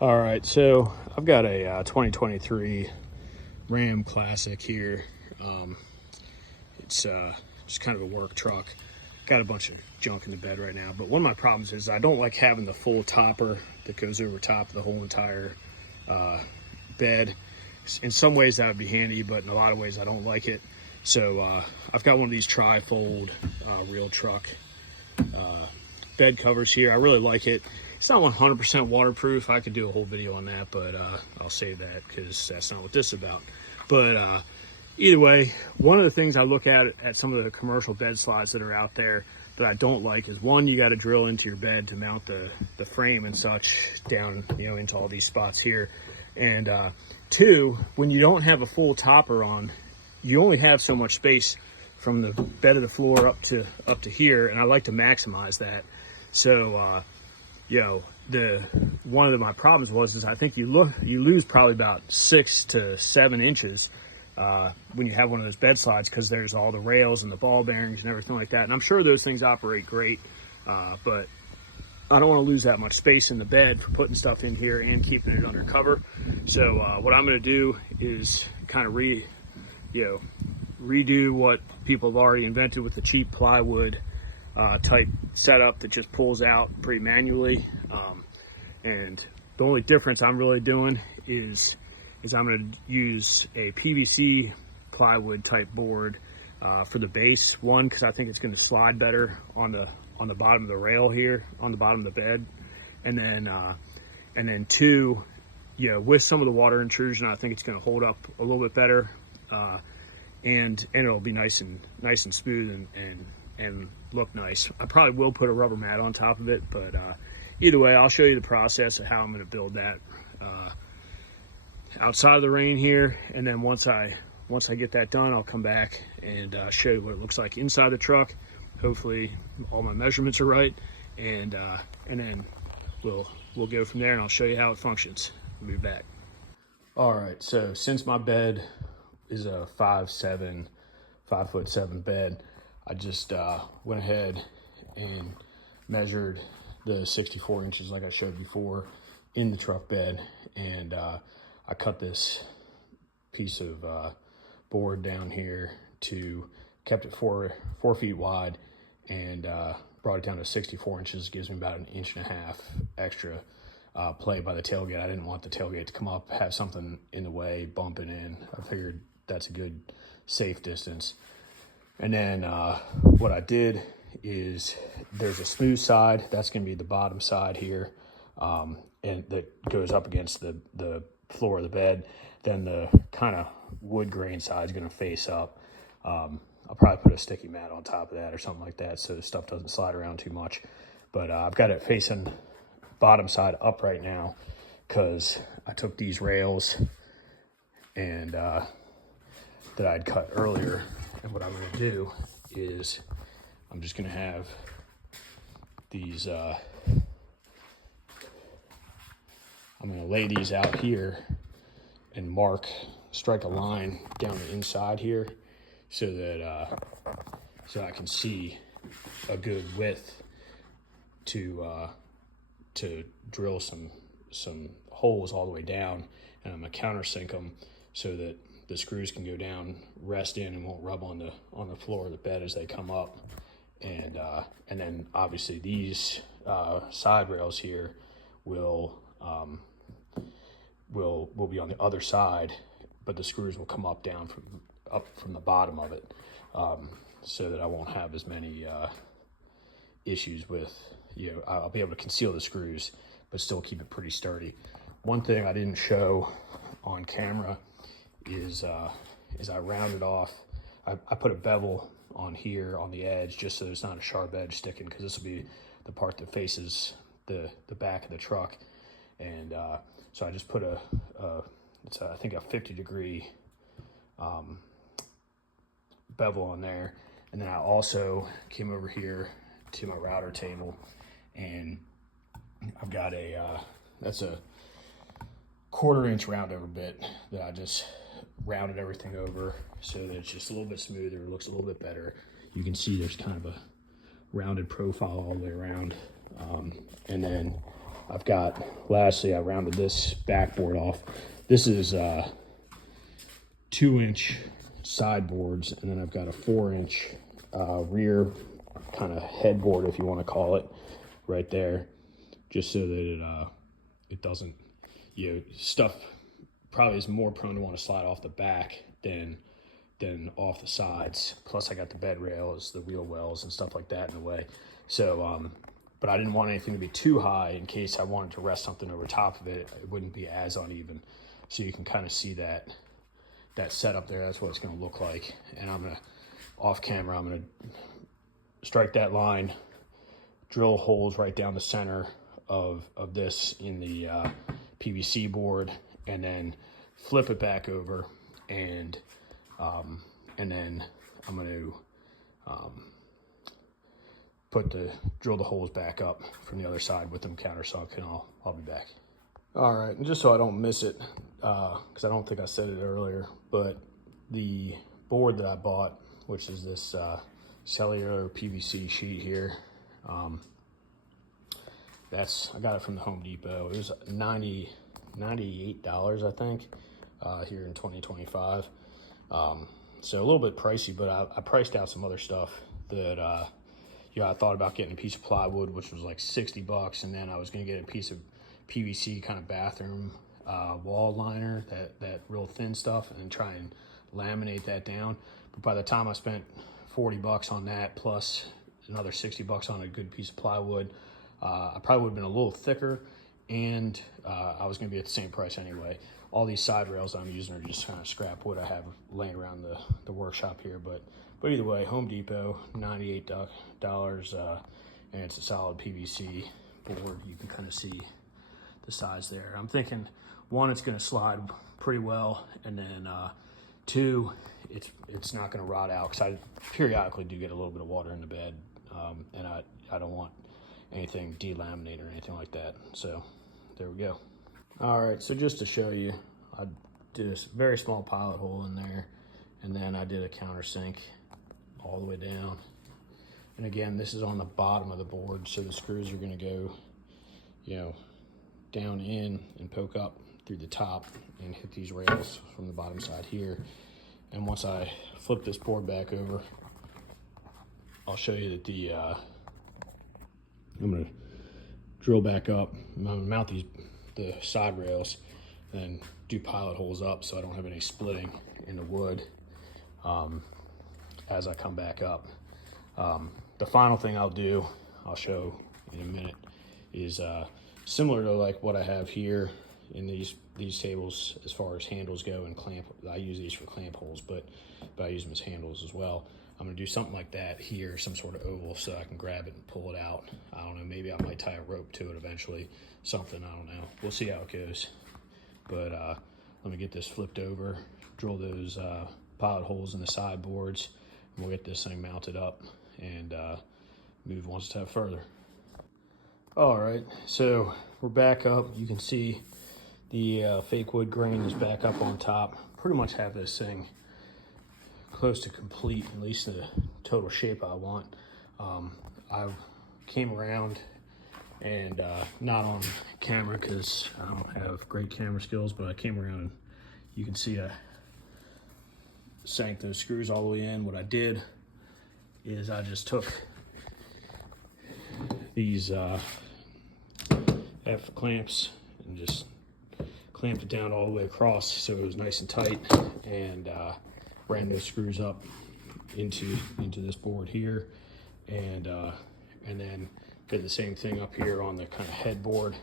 All right, so I've got a 2023 Ram Classic here. It's just kind of a work truck. Got a bunch of junk in the bed right now, but one of my problems is I don't like having the full topper that goes over top of the whole entire bed. In some ways that would be handy, but in a lot of ways I don't like it. So I've got one of these tri-fold real truck bed covers here. I really like it. It's not 100% waterproof. I could do a whole video on that, but I'll save that because that's not what this is about. But either way, one of the things I look at some of the commercial bed slides that are out there that I don't like is, one, you got to drill into your bed to mount the frame and such down, into all these spots here. And two, when you don't have a full topper on, you only have so much space from the bed of the floor up to here, and I like to maximize that. So one of my problems is I think you lose probably about 6 to 7 inches when you have one of those bed slides, because there's all the rails and the ball bearings and everything like that. And I'm sure those things operate great, but I don't want to lose that much space in the bed for putting stuff in here and keeping it under cover. So what I'm going to do is kind of redo what people have already invented with the cheap plywood type setup that just pulls out pretty manually. And the only difference I'm really doing is I'm going to use a PVC plywood type board for the base. One, because I think it's going to slide better on the bottom of the rail here, on the bottom of the bed. And then two, with some of the water intrusion, I think it's going to hold up a little bit better, and it'll be nice and smooth and look nice. I probably will put a rubber mat on top of it, but either way, I'll show you the process of how I'm going to build that outside of the rain here. And then once I get that done, I'll come back and show you what it looks like inside the truck. Hopefully all my measurements are right, and then we'll go from there, and I'll show you how it functions. I'll be back. All right, so since my bed is a 5'7" bed, I just went ahead and measured the 64 inches like I showed before in the truck bed, and I cut this piece of board down here kept it 4 feet wide, and brought it down to 64 inches. Gives me about 1.5 inches extra play by the tailgate. I didn't want the tailgate to come up, have something in the way, bumping in. I figured that's a good safe distance. And then what I did is, there's a smooth side, that's going to be the bottom side here, and that goes up against the floor of the bed. Then the kind of wood grain side is going to face up. I'll probably put a sticky mat on top of that or something like that, so the stuff doesn't slide around too much. But I've got it facing bottom side up right now, because I took these rails and that I'd cut earlier, and what I'm going to do is I'm just going to have these I'm going to lay these out here and strike a line down the inside here, so that so I can see a good width to drill some holes all the way down, and I'm going to countersink them so that the screws can go down, rest in, and won't rub on the floor of the bed as they come up. And then obviously these side rails here will be on the other side, but the screws will come up from the bottom of it, so that I won't have as many issues with, I'll be able to conceal the screws but still keep it pretty sturdy. One thing I didn't show on camera is I rounded off. I put a bevel on here on the edge, just so there's not a sharp edge sticking, because this will be the part that faces the back of the truck. And so I just put it's I think a 50-degree bevel on there. And then I also came over here to my router table, and I've got that's a 1/4 inch round over bit that I just rounded everything over so that it's just a little bit smoother, looks a little bit better. You can see there's kind of a rounded profile all the way around. And then I've got, lastly, I rounded this backboard off. This is 2-inch sideboards, and then I've got a 4-inch rear kind of headboard, if you want to call it, right there, just so that it doesn't, stuff probably is more prone to want to slide off the back than off the sides. Plus I got the bed rails, the wheel wells and stuff like that in the way. So but I didn't want anything to be too high in case I wanted to rest something over top of it. It wouldn't be as uneven. So you can kind of see that setup there. That's what it's going to look like. And I'm going to, off camera, I'm going to strike that line, drill holes right down the center of this in the PVC board, and then flip it back over, and then I'm going to drill the holes back up from the other side with them countersunk, and I'll be back. All right, and just so I don't miss it, because I don't think I said it earlier, but the board that I bought, which is this cellular PVC sheet here, I got it from the Home Depot. It was $98, I think, here in 2025. So a little bit pricey, but I priced out some other stuff that I thought about getting a piece of plywood, which was like $60, and then I was going to get a piece of PVC kind of bathroom wall liner, that real thin stuff, and try and laminate that down. But by the time I spent $40 on that, plus another $60 on a good piece of plywood, I probably would have been a little thicker, and I was going to be at the same price anyway. All these side rails I'm using are just kind of scrap wood I have laying around the workshop here. But either way, Home Depot, $98, and it's a solid PVC board. You can kind of see the size there. I'm thinking, one, it's going to slide pretty well, and then two, it's not going to rot out, because I periodically do get a little bit of water in the bed, and I don't want anything delaminated or anything like that. So there we go. All right, so just to show you, I did a very small pilot hole in there, and then I did a countersink all the way down. And again, this is on the bottom of the board, so the screws are going to go, down in and poke up through the top and hit these rails from the bottom side here. And once I flip this board back over, I'll show you that I'm going to drill back up, I'm going to mount the side rails, and do pilot holes up so I don't have any splitting in the wood as I come back up. The final thing I'll do, I'll show in a minute, is similar to like what I have here in these tables as far as handles go and clamp. I use these for clamp holes, but I use them as handles as well. I'm gonna do something like that here, some sort of oval, so I can grab it and pull it out. I don't know, maybe I might tie a rope to it eventually, something, I don't know. We'll see how it goes. But let me get this flipped over, drill those pilot holes in the sideboards, and we'll get this thing mounted up and move one step further. All right, so we're back up. You can see the fake wood grain is back up on top. Pretty much have this thing close to complete, at least the total shape I want. I came around, and not on camera because I don't have great camera skills, but I came around and you can see I sank those screws all the way in. What I did is I just took these F clamps and just clamped it down all the way across so it was nice and tight, and ran those screws up into this board here, and then did the same thing up here on the kind of headboard,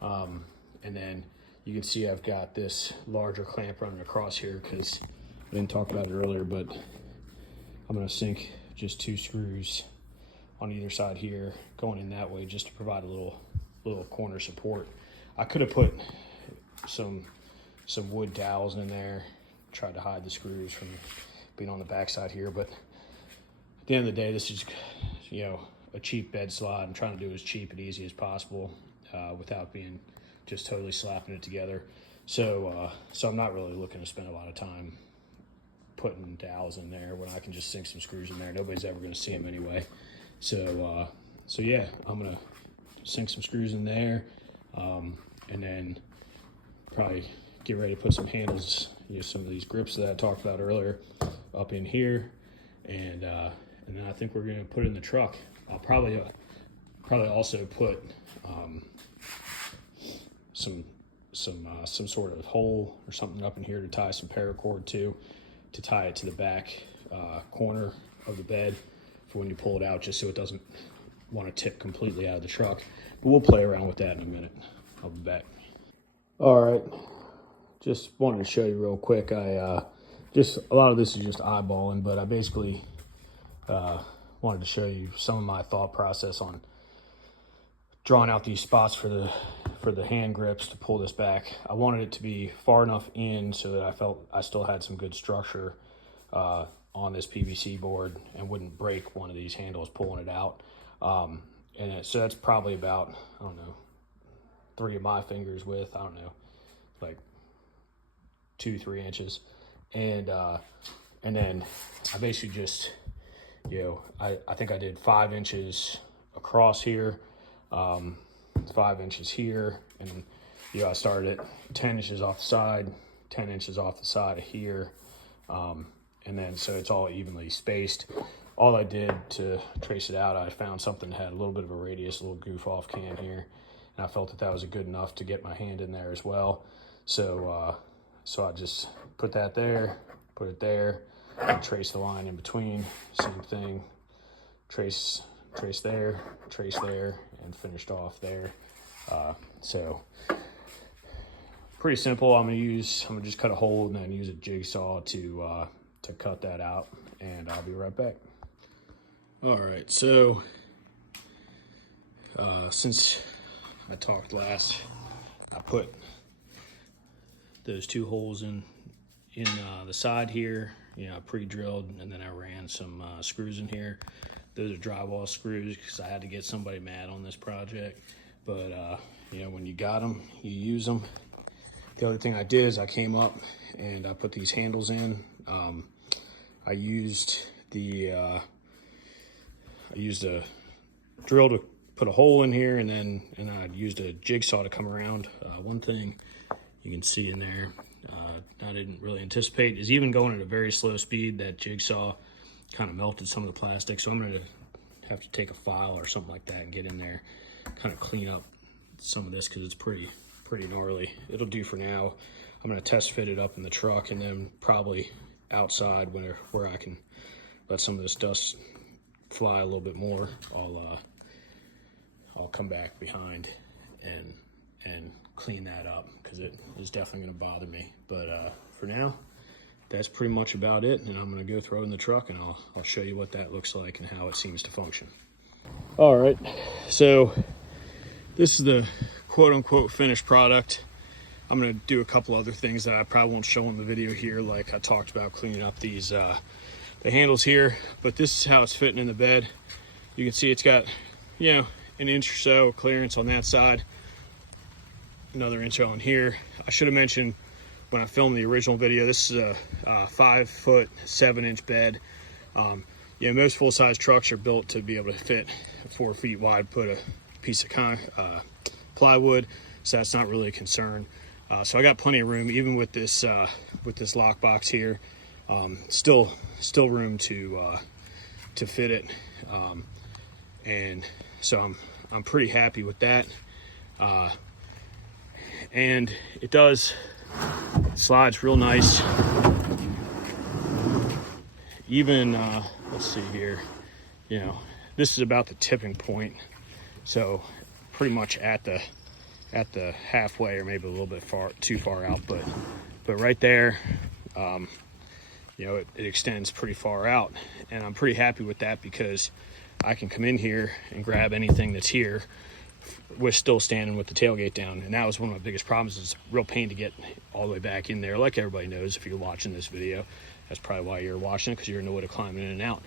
and then you can see I've got this larger clamp running across here because I didn't talk about it earlier, but I'm going to sink just 2 screws on either side here going in that way, just to provide a little corner support. I could have put some wood dowels in there, tried to hide the screws from being on the backside here, but at the end of the day, this is a cheap bed slot. I'm trying to do as cheap and easy as possible without being just totally slapping it together. So I'm not really looking to spend a lot of time putting dowels in there when I can just sink some screws in there. Nobody's ever going to see them anyway. So yeah, I'm going to sink some screws in there, and then probably get ready to put some handles, some of these grips that I talked about earlier up in here, and then I think we're going to put it in the truck. I'll probably also put some sort of hole or something up in here to tie some paracord to tie it to the back corner of the bed for when you pull it out, just so it doesn't want to tip completely out of the truck. But we'll play around with that in a minute. I'll be back. All right, just wanted to show you real quick. A lot of this is just eyeballing, but I basically wanted to show you some of my thought process on drawing out these spots for the hand grips to pull this back. I wanted it to be far enough in so that I felt I still had some good structure on this PVC board and wouldn't break one of these handles pulling it out. So that's probably about, I don't know, 3 of my fingers width, I don't know, like 2-3 inches. And then I basically just, I think I did 5 inches across here, 5 inches here, and I started at 10 inches off the side, 10 inches off the side of here, and then so it's all evenly spaced. All I did to trace it out, I found something that had a little bit of a radius, a little goof off can here, and I felt that was good enough to get my hand in there as well. So I just put that there, put it there, and trace the line in between. Same thing, trace there, and finished off there. So pretty simple. I'm gonna just cut a hole and then use a jigsaw to cut that out, and I'll be right back. All right, so since I talked last, I put those 2 holes in the side here, pre-drilled, and then I ran some screws in here. Those are drywall screws because I had to get somebody mad on this project, but when you got them, you use them. The other thing I did is I came up and I put these handles in. I used a drill to put a hole in here, and I used a jigsaw to come around. One thing you can see in there, I didn't really anticipate, is even going at a very slow speed, that jigsaw kind of melted some of the plastic. So I'm going to have to take a file or something like that and get in there, kind of clean up some of this because it's pretty gnarly. It'll do for now. I'm going to test fit it up in the truck, and then probably outside where I can let some of this dust fly a little bit more, I'll come back behind and clean that up because it is definitely going to bother me. But for now, that's pretty much about it, and I'm going to go throw it in the truck, and I'll show you what that looks like and how it seems to function. All right, so this is the quote-unquote finished product. I'm going to do a couple other things that I probably won't show in the video here, like I talked about cleaning up these the handles here, but this is how it's fitting in the bed. You can see it's got an inch or so clearance on that side, another inch on here. I should have mentioned when I filmed the original video, this is a 5-foot 7-inch bed. Most full-size trucks are built to be able to fit 4 feet wide, put a piece of plywood, so that's not really a concern. So I got plenty of room, even with this lockbox here. Still room to fit it, and so I'm pretty happy with that. And it slides real nice. Even let's see here, this is about the tipping point, so pretty much at the halfway, or maybe a little bit too far out, but right there, it extends pretty far out, and I'm pretty happy with that because I can come in here and grab anything that's here with still standing with the tailgate down. And that was one of my biggest problems. It's a real pain to get all the way back in there. Like everybody knows, if you're watching this video, that's probably why you're watching it, because you're in the way to climbing in and out.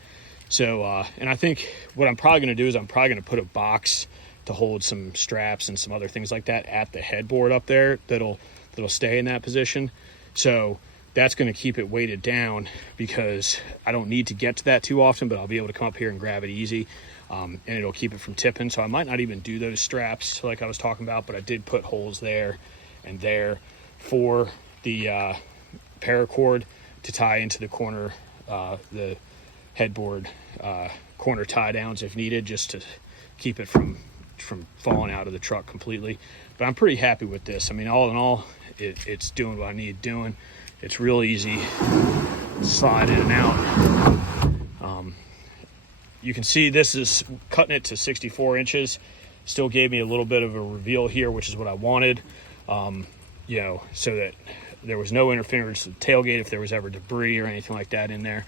So and I think what I'm probably going to do is I'm probably going to put a box to hold some straps and some other things like that at the headboard up there that'll stay in that position. So that's going to keep it weighted down because I don't need to get to that too often, but I'll be able to come up here and grab it easy. and it'll keep it from tipping. So I might not even do those straps like I was talking about, but I did put holes there and there for the paracord to tie into the corner, the headboard corner tie downs if needed, just to keep it from falling out of the truck completely. But I'm pretty happy with this. I mean, all in all, it's doing what I need doing. It's real easy to slide in and out. You can see this is cutting it to 64 inches. Still gave me a little bit of a reveal here, which is what I wanted, you know, so that there was no interference with the tailgate if there was ever debris or anything like that in there.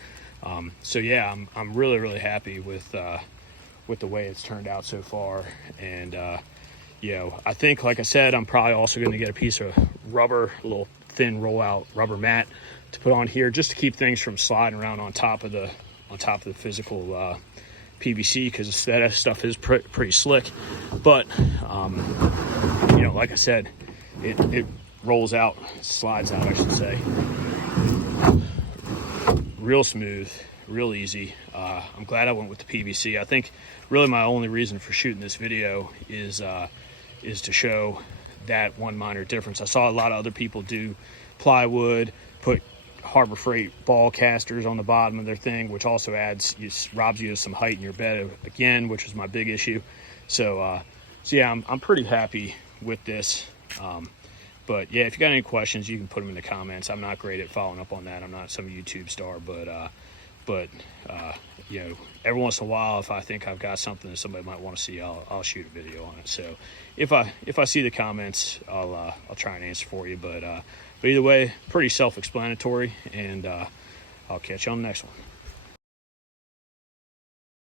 So yeah, I'm really, really happy with the way it's turned out so far. And you know, I think, like I said, I'm probably also going to get a piece of rubber, a little thin rollout rubber mat to put on here, just to keep things from sliding around on top of the physical PVC, because that stuff is pretty slick. But you know, like I said, it rolls out, slides out, I should say, real smooth, real easy. I'm glad I went with the PVC. I think really my only reason for shooting this video is to show that one minor difference. I saw a lot of other people do plywood, put Harbor Freight ball casters on the bottom of their thing, which also robs you of some height in your bed again, which is my big issue. So yeah, I'm pretty happy with this. But yeah, if you got any questions, you can put them in the comments. I'm not great at following up on that. I'm not some YouTube star, but you know, every once in a while, if I think I've got something that somebody might want to see, I'll shoot a video on it. So if I see the comments, I'll try and answer for you. But either way, pretty self-explanatory, and I'll catch you on the next one.